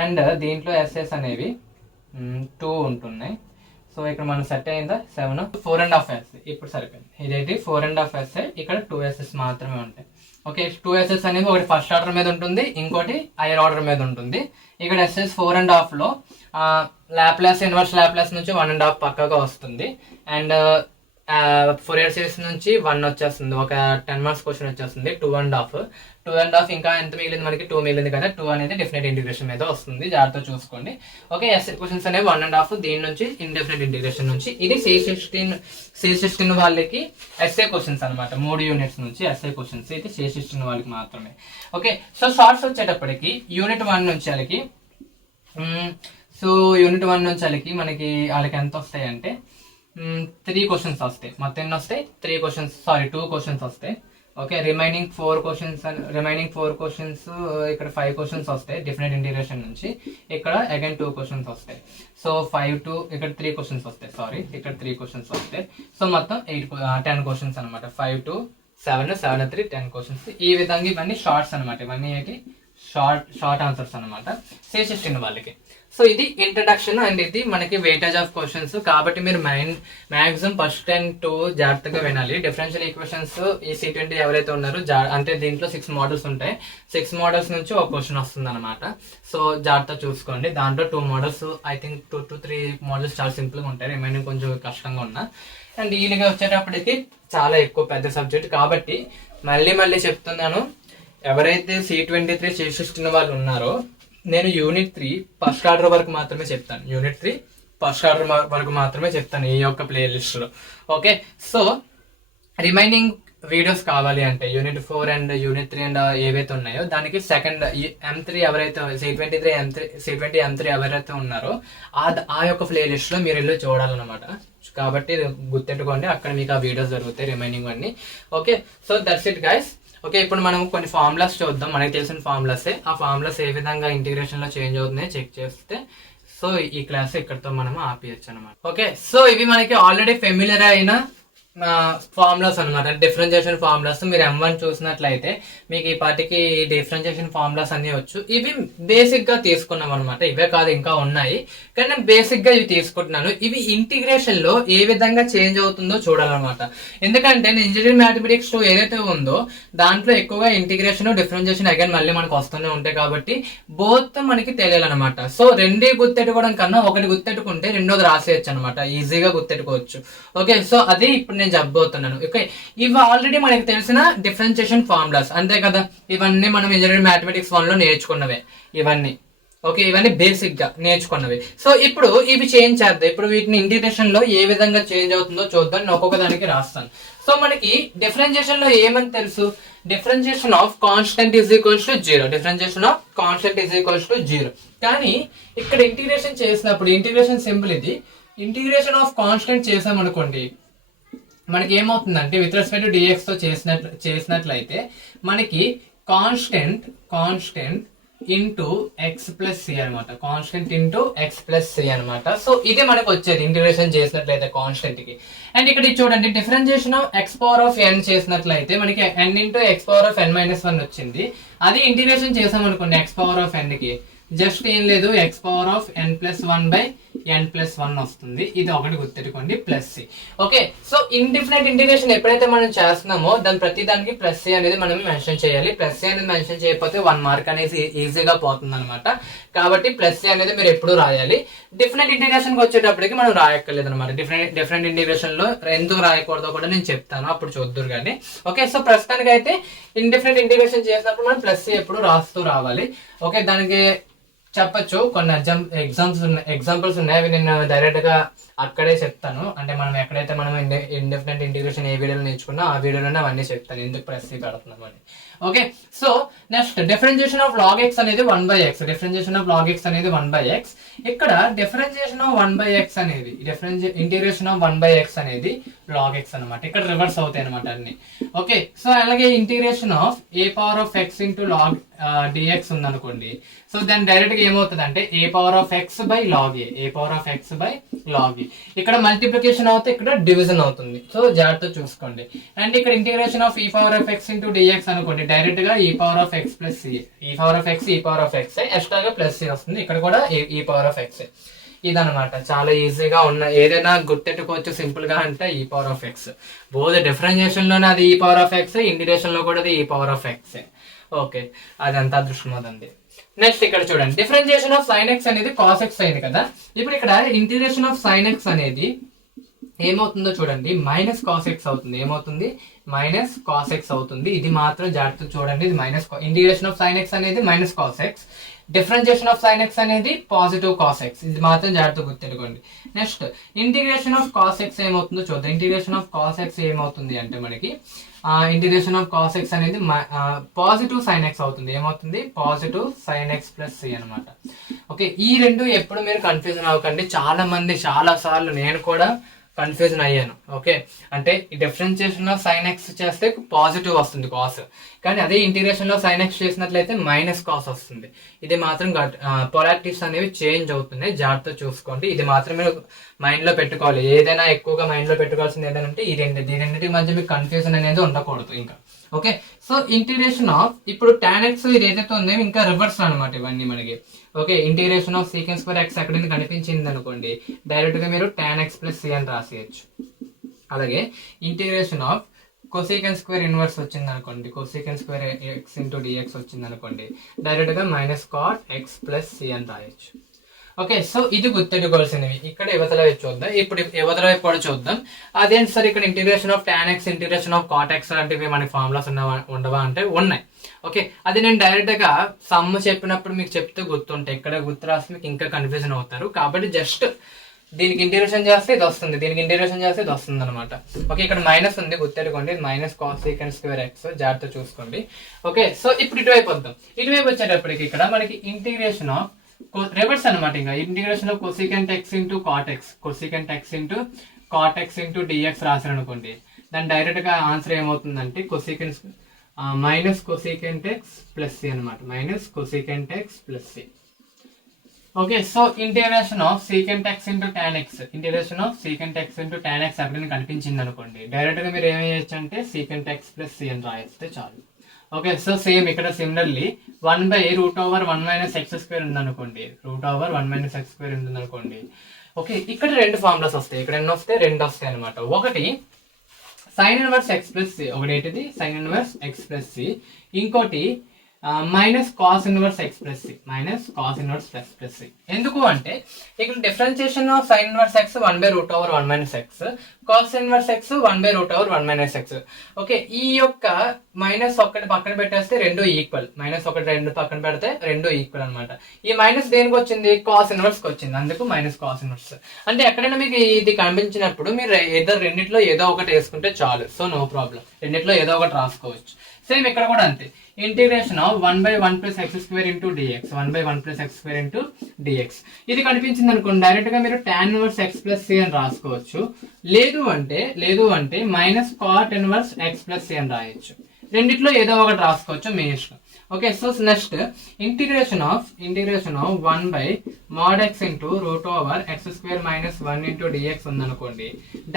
అండ్ దీంట్లో ఎస్ఏస్ అనేవి 2 ఉంటున్నాయి. సో ఇక్కడ మనం సెట్ అయిందా 7, 4.5 ఎస్ఏ ఇప్పుడు సరిపోయింది. ఇదేంటి 4.5 ఎస్ఏ, ఇక్కడ 2 ఎస్ఎస్ మాత్రమే ఉంటాయి. ఓకే, 2 ఎస్ఎస్ అనేది ఒకటి ఫస్ట్ ఆర్డర్ మీద ఉంటుంది, ఇంకోటి హైయర్ ఆర్డర్ మీద ఉంటుంది. ఇక్కడ ఎస్ఎస్ 4.5 లో లాప్లాస్ ఇన్వర్స్ లాప్లాస్ నుంచి 1.5 పక్కగా వస్తుంది. అండ్ ఫోరియర్ సిరీస్ నుంచి 1 వచ్చేస్తుంది. ఒక 10 మార్క్స్ క్వశ్చన్ వచ్చేస్తుంది. 2.5 ఇంకా ఎంత మిగిలింది? మనకి 2 మిగిలింది కదా. 2 అనేది డెఫినెట్ ఇంటిగ్రేషన్ మీద వస్తుంది. జాగ్రత్త చూసుకోండి. ఓకే, ఎస్ఏ క్వశ్చన్స్ అనేవి 1.5 దీని నుంచి ఇండెఫినెట్ ఇంటిగ్రేషన్ నుంచి. ఇది C16 వాళ్ళకి ఎస్ఏ క్వశ్చన్స్ అనమాట. 3 యూనిట్స్ నుంచి ఎస్ఏ క్వశ్చన్స్. ఇది C16 వాళ్ళకి మాత్రమే. ఓకే, సో షార్ట్స్ వచ్చేటప్పటికి యూనిట్ 1 నుంచి వాళ్ళకి మనకి ఎంత వస్తాయి అంటే 3 క్వశ్చన్స్ వస్తాయి. మొత్తం ఎన్ని వస్తాయి? 2 క్వశ్చన్స్ వస్తాయి. ఓకే, రిమైనింగ్ 4 క్వశ్చన్స్ ఇక్కడ 5 క్వశ్చన్స్ వస్తాయి డెఫినెట్ ఇంటిగ్రేషన్ నుంచి. ఇక్కడ అగైన్ 2 క్వశ్చన్స్ వస్తాయి. సో 5 to ఇక్కడ 3 క్వశ్చన్స్ వస్తాయి. ఇక్కడ 3 క్వశ్చన్స్ వస్తాయి. సో మొత్తం 10 క్వశ్చన్స్ అనమాట. 5 to 7, 7 to 3, 10 క్వశ్చన్స్. ఈ విధంగా ఇవన్నీ షార్ట్స్ అనమాట. ఇవన్నీ ఏంటి? షార్ట్ ఆన్సర్స్ అనమాట C16 వాళ్ళకి. సో ఇది ఇంట్రడక్షన్ అండ్ ఇది మనకి వెయిటేజ్ ఆఫ్ క్వశ్చన్స్. కాబట్టి మీరు మాక్సిమం ఫస్ట్ అండ్ 2 జాగ్రత్తగా వినాలి. డిఫరెన్షియల్ ఈక్వేషన్స్ ఈ C20 ఎవరైతే ఉన్నారో అంటే దీంట్లో 6 మోడల్స్ ఉంటాయి. 6 మోడల్స్ నుంచి ఒక క్వశ్చన్ వస్తుంది అనమాట. సో జాగ్రత్త చూసుకోండి. దాంట్లో 2 models I think 2 to 3 models చాలా సింపుల్ గా ఉంటాయి. రిమైనింగ్ కొంచెం కష్టంగా ఉన్నా. అండ్ ఈయనగా వచ్చేటప్పటికి చాలా ఎక్కువ పెద్ద సబ్జెక్ట్. కాబట్టి మళ్ళీ చెప్తున్నాను, ఎవరైతే C23 C16 వాళ్ళు ఉన్నారో నేను యూనిట్ 3 ఫస్ట్ ఆర్డర్ వరకు మాత్రమే చెప్తాను ఈ యొక్క ప్లేలిస్ట్ లో. ఓకే, సో రిమైనింగ్ వీడియోస్ కావాలి అంటే యూనిట్ 4 అండ్ యూనిట్ 3 అండ్ ఏవైతే ఉన్నాయో దానికి సెకండ్ M3 ఎవరైతే C20 M3 ఎవరైతే ఉన్నారో ఆ యొక్క ప్లేలిస్ట్ లో మీరు వెళ్ళి చూడాలన్నమాట. కాబట్టి గుర్తెట్టుకోండి, అక్కడ మీకు ఆ వీడియోస్ దొరుకుతాయి రిమైనింగ్ అన్ని. Okay, so that's it guys. Okay, ఇప్పుడు మనం కొన్ని ఫార్ములాస్ చూద్దాం. మనకి తెలిసిన ఫార్ములాసే. ఆ ఫార్ములాస్ ఏ విధంగా ఇంటిగ్రేషన్ లో చేంజ్ అవుతున్నాయో చెక్ చేస్తే సో ఈ క్లాస్ ఇక్కడతో మనం ఆపేయచ్చు అనమాట. ఓకే, సో ఇవి మనకి ఆల్రెడీ ఫెమిలియర్ అయిన ఫార్ములాస్ అనమాట, డిఫరెన్షియేషన్ ఫార్ములాస్. మీరు M1 చూసినట్లయితే మీకు ఈ పాటికి డిఫరెన్షియేషన్ ఫార్ములాస్ అన్ని వచ్చు. ఇవి బేసిక్ గా తీసుకున్నాం అనమాట, ఇవే కాదు ఇంకా ఉన్నాయి, కానీ నేను బేసిక్ గా ఇవి తీసుకుంటున్నాను. ఇవి ఇంటిగ్రేషన్ లో ఏ విధంగా చేంజ్ అవుతుందో చూడాలన్నమాట. ఎందుకంటే నేను ఇంజనీరింగ్ మ్యాథమెటిక్స్ 2 ఏదైతే ఉందో దాంట్లో ఎక్కువగా ఇంటిగ్రేషన్ డిఫరెన్షియేషన్ అగైన్ మళ్ళీ మనకు వస్తూనే ఉంటాయి కాబట్టి బోత్ మనకి తెలియాలన్నమాట. సో రెండే గుర్తెట్టుకోవడం కన్నా ఒకటి గుర్తెట్టుకుంటే రెండోది రాసేయచ్చు అనమాట, ఈజీగా గుర్తెట్టుకోవచ్చు. ఓకే, సో అది ఇప్పుడు నేను చెప్పబోతున్నాను. ఓకే, ఇవి ఆల్రెడీ మనకి తెలిసిన డిఫరెన్షియేషన్ ఫార్ములాస్ అంతే కదా, ఇవన్నీ మనం ఇంజనీరింగ్ మ్యాథమెటిక్స్ 1 లో నేర్చుకున్నవే ఇవన్నీ. ఓకే, ఇవన్నీ బేసిక్ గా నేర్చుకున్నవి. సో ఇప్పుడు ఇవి చేంజ్ చేద్దాం. ఇప్పుడు వీటిని ఇంటిగ్రేషన్ లో ఏ విధంగా చేంజ్ అవుతుందో చూద్దాం. నేను ఒక్కొక్క దానికి రాస్తాను. సో మనకి డిఫరెన్షియేషన్ లో ఏమని తెలుసు, differentiation of constant is equals to 0, differentiation of constant is equals to 0. కానీ ఇక్కడ ఇంటిగ్రేషన్ చేసినప్పుడు ఇంటిగ్రేషన్ సింపుల్, ఇది ఇంటిగ్రేషన్ ఆఫ్ కాన్స్టెంట్ చేసామనుకోండి మనకి ఏమవుతుందంటే విత్ రెస్పెక్ట్ టు dx తో చేసినట్లయితే మనకి constant into x plus c అనమాట, constant into x plus c అనమాట. సో ఇది మనకు వచ్చేది ఇంటిగ్రేషన్ చేసినట్లయితే కాన్స్టెంట్ కి. అండ్ ఇక్కడ చూడండి differentiation of x power of n చేసినట్లయితే మనకి n into x power of n minus 1 వచ్చింది. అది ఇంటిగ్రేషన్ చేసాం అనుకోండి ఎక్స్ పవర్ ఆఫ్ n కి, జస్ట్ ఏం లేదు x power of n plus 1 by n plus 1 వస్తుంది. ఇది ఒకటి గుర్తుపెట్టుకోండి, plus c. Okay, so indefinite integration ఎప్పుడైతే మనం చేస్తున్నామో దాని ప్రతి దానికి ప్లస్ సి అనేది మనం మెన్షన్ చేయాలి. ప్లస్ సి అనేది మెన్షన్ చేయకపోతే 1 మార్క్ అనేది ఈజీగా పోతుంది అనమాట. కాబట్టి ప్లస్ సి అనేది మీరు ఎప్పుడు రాయాలి. డిఫరెంట్ ఇంటిగ్రేషన్ కి వచ్చేటప్పటికి మనం రాయక్కర్లేదు అనమాట. డిఫరెంట్ ఇంటిగ్రేషన్ లో ఎందుకు రాయకూడదో కూడా నేను చెప్తాను, అప్పుడు చూద్దురు కానీ. ఓకే, సో ప్రస్తుతానికి అయితే ఇండిఫరెంట్ ఇంటిగ్రేషన్ చేసినప్పుడు మనం ప్లస్ సి ఎప్పుడు రాస్తూ రావాలి. ఓకే, దానికి చెప్పచ్చు కొన్ని ఎగ్జాంపుల్స్ ఉన్నాయి, అవి నేను డైరెక్ట్ గా అక్కడే చెప్తాను. అంటే మనం ఎక్కడైతే మనం ఇండిఫరెంట్ ఇంటిగ్రేషన్ ఏ వీడియోలో నేర్చుకున్నా ఆ వీడియోలోనే అవన్నీ చెప్తాను ఎందుకు ప్లస్ సి పెడుతున్నాం అని. Okay, so next differentiation of log x అనేది 1/x, differentiation of log x అనేది 1/x. ఇక్కడ డిఫరెన్షియేషన్ ఆఫ్ 1/x అనేది ఇంటిగ్రేషన్ ఆఫ్ 1/x అనేది లాగ్ ఎక్స్ అనమాట. ఇక్కడ రివర్స్ అవుతాయి అనమాట అన్ని. ఓకే, సో అలాగే integration of a power of x into log dx ఉందనుకోండి. సో దాని డైరెక్ట్ గా ఏమవుతుంది అంటే a power of x by log a power of x by log a. ఇక్కడ మల్టిప్లికేషన్ అవుతే ఇక్కడ డివిజన్ అవుతుంది, సో జాగ్రత్త చూసుకోండి. అండ్ ఇక్కడ ఇంటిగ్రేషన్ ఆఫ్ ఈ power of x into dx అనుకోండి, డైరెక్ట్ గా ఈ power of x plus c, ఈ పవర్ ఆఫ్ ఎక్స్ ఈ పవర్ ఆఫ్ ఎక్స్ ఎక్స్ట్రాగా ప్లస్ సి వస్తుంది. ఇక్కడ కూడా ఈ పవర్ ఆఫ్ ఎక్స్. ఇదనమాట, చాలా ఈజీగా ఉన్న ఏదైనా గుర్తెట్టుకోవచ్చు సింపుల్ గా అంటే ఈ power of X. Both differentiation లోనే అది ఈ పవర్ ఆఫ్ ఎక్స్, ఇంటిగ్రేషన్ లో కూడా అది ఈ పవర్ ఆఫ్ ఎక్స్. ఓకే, అదంతా దృష్టిమోదండి. నెక్స్ట్ ఇక్కడ చూడండి డిఫరెన్షియేషన్ ఆఫ్ సైన్ ఎక్స్ అనేది కాస్ ఎక్స్ అయింది కదా. ఇప్పుడు ఇక్కడ ఇంటిగ్రేషన్ ఆఫ్ సైన్ ఎక్స్ అనేది ఏమవుతుందో చూడండి, మైనస్ కాస్ ఎక్స్ అవుతుంది. ఏమవుతుంది, మైనస్ కాస్ ఎక్స్ అవుతుంది. ఇది మాత్రం జాగ్రత్త చూడండి, ఇది minus integration of sine x అనేది minus cos x, differentiation of sine x అనేది పాజిటివ్ కాస్ ఎక్స్. ఇది మాత్రం జాగ్రత్త గుర్తుపెట్టుకోండి. Next integration of cos x ఏమవుతుందో చూద్దాం. ఇంటిగ్రేషన్ ఆఫ్ కాస్ ఎక్స్ ఏమవుతుంది అంటే మనకి ఇంటిగ్రేషన్ ఆఫ్ కాస్ ఎక్స్ అనేది పాజిటివ్ సైన్ ఎక్స్ అవుతుంది. ఏమవుతుంది, positive sine x plus c అనమాట. ఓకే, ఈ రెండు ఎప్పుడు మీరు కన్ఫ్యూజన్ అవ్వకండి. చాలా మంది చాలా సార్లు నేను కూడా కన్ఫ్యూజన్ అయ్యాను. ఓకే, అంటే ఈ డిఫరెన్షియేషన్ లో సైన్ ఎక్స్ చేస్తే పాజిటివ్ వస్తుంది కాస్, కానీ అదే ఇంటిగ్రేషన్ లో సైన్ ఎక్స్ చేసినట్లయితే మైనస్ కాస్ వస్తుంది. ఇది మాత్రం పొలారిటీస్ అనేవి చేంజ్ అవుతున్నాయి, జాగ్రత్త చూసుకోండి. ఇది మాత్రం మీరు మైండ్ లో పెట్టుకోవాలి. ఏదైనా ఎక్కువగా మైండ్ లో పెట్టుకోవాల్సింది ఏదంటే ఈ రెండింటి మధ్య మీకు కన్ఫ్యూజన్ అనేది ఉండకూడదు ఇంకా. ఓకే, సో ఇంటిగ్రేషన్ ఆఫ్ ఇప్పుడు tan x ఇది ఏదైతే ఉందో ఇంకా రివర్స్ అనమాట ఇవన్నీ మనకి. Okay, integration of secants for X ఎక్కడ కనిపించింది అనుకోండి, డైరెక్ట్ గా మీరు tan x ప్లస్ సి అని రాసేయచ్చు. అలాగే integration of cosecant square inverse వచ్చింది అనుకోండి, cosecant square x into dx వచ్చింది అనుకోండి, డైరెక్ట్ గా minus cot x plus c అని రాయొచ్చు. ఓకే, సో ఇది గుర్తెట్టుకోవాల్సినవి. ఇక్కడ యువతల వైపు చూద్దాం. ఇప్పుడు యువతల వైపు కూడా చూద్దాం. అదేంటి సార్ ఇక్కడ integration of tan x integration of cot x లాంటివి మనకి ఫార్ములాస్ ఉండవా అంటే ఉన్నాయి. ఓకే, అది నేను డైరెక్ట్ గా సమ్ చెప్పినప్పుడు మీకు చెప్తే గుర్తుంటాయి. ఇక్కడ గుర్తు రాస్తే మీకు ఇంకా కన్ఫ్యూజన్ అవుతారు. కాబట్టి జస్ట్ దీనికి ఇంటిగ్రేషన్ చేస్తే ఇది వస్తుంది, దీనికి ఇంటిగ్రేషన్ చేస్తే ఇది వస్తుంది అనమాట. ఓకే, ఇక్కడ మైనస్ ఉంది గుర్తెట్టుకోండి, మైనస్ కాసెకండ్ స్క్వేర్ ఎక్స్, జాగ్రత్త చూసుకోండి. ఓకే, సో ఇప్పుడు ఇటువైపు వద్దాం. ఇటువైపు వచ్చేటప్పటికి ఇక్కడ మనకి ఇంటిగ్రేషన్ ఆఫ్ రివర్స్ అనమాట. ఇంకా integration of cosecant x into cot x, cosecant x into cot x into dx రాశారు అనుకోండి, దాని డైరెక్ట్ గా ఆన్సర్ ఏమవుతుందంటే cosecant minus cosecant x plus c అనమాట, minus cosecant x plus c. Okay, so integration of secant x into tan x, integration of secant x into tan x ఎక్కడైనా కనిపించింది అనుకోండి, direct గా మీరు ఏం చేయొచ్చు అంటే సీకెంట్ ఎక్స్ ప్లస్ సి అని రాయిస్తే చాలు. ఓకే, సో సేమ్ ఇక్కడ సిమిలర్లీ 1/√1 - x² ఉంది అనుకోండి, √1 - x² ఉంటుంది అనుకోండి. ఓకే, ఇక్కడ రెండు ఫార్ములాస్ వస్తాయి, ఇక్కడ ఎన్ని వస్తాయి, రెండు వస్తాయి అనమాట. ఒకటి sine inverse x plus c, ఒకటి ఏంటిది sine inverse x plus c, ఇంకోటి minus cos inverse x plus c, minus cos inverse plus c. ఎందుకు అంటే ఇక్కడ differentiation of sine inverse x 1/√1 - x, cos inverse x 1/√1 - x. Okay, ఈ యొక్క minus ఒకటి పక్కన పెట్టేస్తే రెండు ఈక్వల్, మైనస్ ఒకటి రెండు పక్కన పెడితే రెండు ఈక్వల్ అనమాట. ఈ మైనస్ దేనికి వచ్చింది, కాస్ ఇన్వర్స్ కి వచ్చింది, అందుకు మైనస్ కాస్ ఇన్వర్స్. అంటే ఎక్కడైనా మీకు ఇది కనిపించినప్పుడు మీరు రెండిట్లో ఏదో ఒకటి వేసుకుంటే చాలు, సో నో ప్రాబ్లం, రెండిట్లో ఏదో ఒకటి రాసుకోవచ్చు. సేమ్ ఇక్కడ కూడా అంతే, integration of 1/1 + x² into dx, 1/1 + x² into dx. ఇది కనిపించింది అనుకోండి, డైరెక్ట్ గా మీరు tan inverse x plus c అని రాసుకోవచ్చు, లేదు అంటే minus cot inverse x plus c అని రాయొచ్చు. రెండిట్లో ఏదో ఒకటి రాసుకోవచ్చు, మీ ఇష్టం. Okay, so next integration of 1/mod x into √x² - 1 into dx ఉందనుకోండి,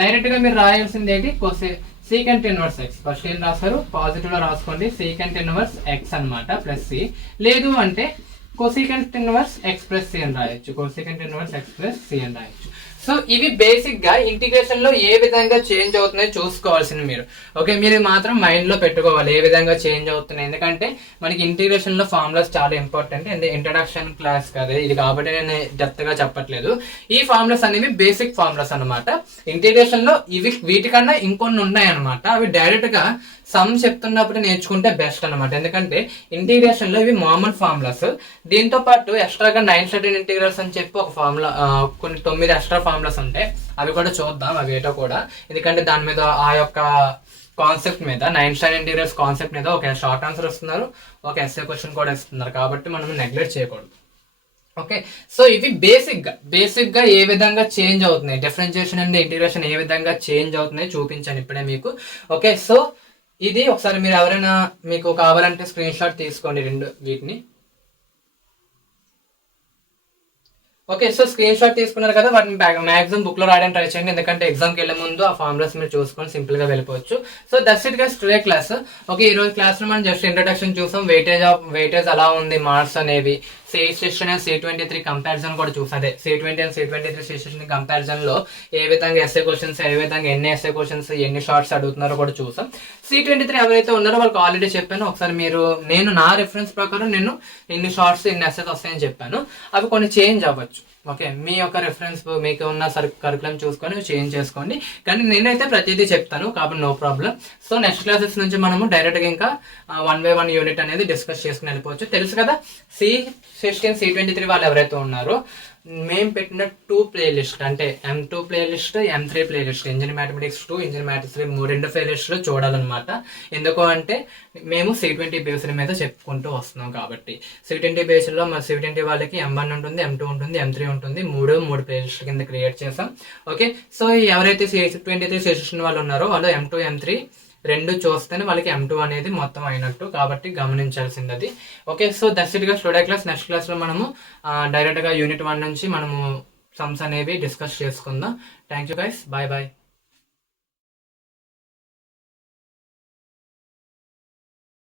డైరెక్ట్ గా మీరు రాయాల్సింది ఏంటి, సీకెంట్ ఇన్వర్స్ ఎక్స్. ఫస్ట్ ఏం రాస్తారు, పాజిటివ్ లో రాసుకోండి, సీకెంట్ ఇన్వర్స్ ఎక్స్ అనమాట ప్లస్ సి, లేదు అంటే cosecant inverse x plus c అని రాయొచ్చు, cosecant inverse x plus c అని రాయొచ్చు. సో ఇవి బేసిక్ గా ఇంటిగ్రేషన్ లో ఏ విధంగా చేంజ్ అవుతున్నాయో చూసుకోవాల్సింది మీరు. ఓకే, మీరు మాత్రం మైండ్ లో పెట్టుకోవాలి ఏ విధంగా చేంజ్ అవుతున్నాయి, ఎందుకంటే మనకి ఇంటిగ్రేషన్ లో ఫార్ములాస్ చాలా ఇంపార్టెంట్. ఇంట్రడక్షన్ క్లాస్ కదా ఇది, కాబట్టి నేను డెప్త్ గా చెప్పట్లేదు. ఈ ఫార్ములాస్ అనేవి బేసిక్ ఫార్ములాస్ అనమాట. ఇంటిగ్రేషన్ లో వీటికన్నా ఇంకొన్ని ఉన్నాయి అనమాట, అవి డైరెక్ట్ గా సమ్ చెప్తున్నప్పుడు నేర్చుకుంటే బెస్ట్ అనమాట. ఎందుకంటే ఇంటిగ్రేషన్ లో ఇవి మామూలు ఫార్ములాస్, దీంతో పాటు ఎక్స్ట్రాగా 9 సర్టెన్ ఇంటిగ్రల్స్ అని చెప్పి ఒక ఫార్ములా, కొన్ని 9 ఎక్స్ట్రా ఫార్ములాస్ ఉంటాయి, అవి కూడా చూద్దాం అవి ఏటో కూడా. ఎందుకంటే దాని మీద ఆ యొక్క కాన్సెప్ట్ మీద 9 సర్టెన్ ఇంటిగ్రల్స్ కాన్సెప్ట్ మీద ఒక షార్ట్ ఆన్సర్ ఇస్తున్నారు, ఒక ఎస్ఏ క్వశ్చన్ కూడా ఇస్తున్నారు, కాబట్టి మనం నెగ్లెక్ట్ చేయకూడదు. ఓకే, సో ఇవి బేసిక్ గా ఏ విధంగా చేంజ్ అవుతున్నాయి, డిఫరెన్షియేషన్ అండ్ ఇంటిగ్రేషన్ ఏ విధంగా చేంజ్ అవుతున్నాయి చూపించాను ఇప్పుడే మీకు. ఓకే, సో ఇది ఒకసారి మీరు ఎవరైనా మీకు కావాలంటే స్క్రీన్ షాట్ తీసుకోండి రెండు వీటిని. ఓకే, సో స్క్రీన్ షాట్ తీసుకున్నారు కదా, వాటిని మాక్సిమం బుక్ లో రాయడానికి ట్రై చేయండి, ఎందుకంటే ఎగ్జామ్కి వెళ్ళే ముందు ఆ ఫార్ములాస్ మీరు చూసుకొని సింపుల్ గా వెళ్ళిపోవచ్చు. So that's it guys today class. Okay, ఈ రోజు క్లాస్ లో మనం జస్ట్ ఇంట్రడక్షన్ చూసాం, వెయిటేజ్ ఎలా ఉంది, మార్క్స్ అనేవి, C16 అండ్ C23 కంపారిజన్ కూడా చూసాం. అదే C20 and C23 C16 comparison లో ఏ విధంగా ఎస్ఏ క్వశ్చన్స్, ఏ విధంగా ఎన్ని ఎస్ఏ క్వశ్చన్స్, ఎన్ని షార్ట్స్ అడుగుతున్నారో కూడా చూసాం. C23 ఎవరైతే ఉన్నారో వాళ్ళకి ఆల్రెడీ చెప్పాను, ఒకసారి మీరు, నేను నా రిఫరెన్స్ ప్రకారం నేను ఇన్ని షార్ట్స్ ఇన్ని ఎస్ఏస్ వస్తాయని చెప్పాను, అవి కొన్ని చేంజ్ అవ్వచ్చు. ఓకే, మీ యొక్క రిఫరెన్స్ మీకు ఉన్న కరికులం చూసుకొని చేంజ్ చేసుకోండి, కానీ నేనైతే ప్రతిదీ చెప్తాను, కాబట్టి no problem. So next classes నుంచి మనము డైరెక్ట్ గా ఇంకా 1/1 యూనిట్ అనేది డిస్కస్ చేసుకుని వెళ్ళిపోవచ్చు. తెలుసు కదా, C16 C23 వాళ్ళు ఎవరైతే ఉన్నారో మేము పెట్టిన 2 ప్లేలిస్ట్, అంటే M2 playlist, M3 playlist, engineering mathematics 2, engineering mathematics 3 రెండు ప్లేలిస్టులు చూడాలన్నమాట. ఎందుకు అంటే మేము C20 బేస్డ్ మీద చెప్పుకుంటూ వస్తున్నాం కాబట్టి. C20 బేస్డ్ లో మన C20 వాళ్ళకి M1 ఉంటుంది, M2 ఉంటుంది, M3 ఉంటుంది, మూడు ప్లేలిస్ట్ కింద క్రియేట్ చేసాం. ఓకే, సో ఎవరైతే C23 C16 వాళ్ళు ఉన్నారో వాళ్ళు M2 M3 రెండు చూస్తేనే వాళ్ళకి M2 అనేది మొత్తం అయినట్టు, కాబట్టి గమనించాల్సింది అది. ఓకే, సో దట్స్ ఇట్ గా టుడే క్లాస్. నెక్స్ట్ క్లాస్ లో మనము డైరెక్ట్ గా యూనిట్ 1 నుంచి మనము సమ్స్ అనేవి డిస్కస్ చేసుకుందాం. Thank you guys, bye bye.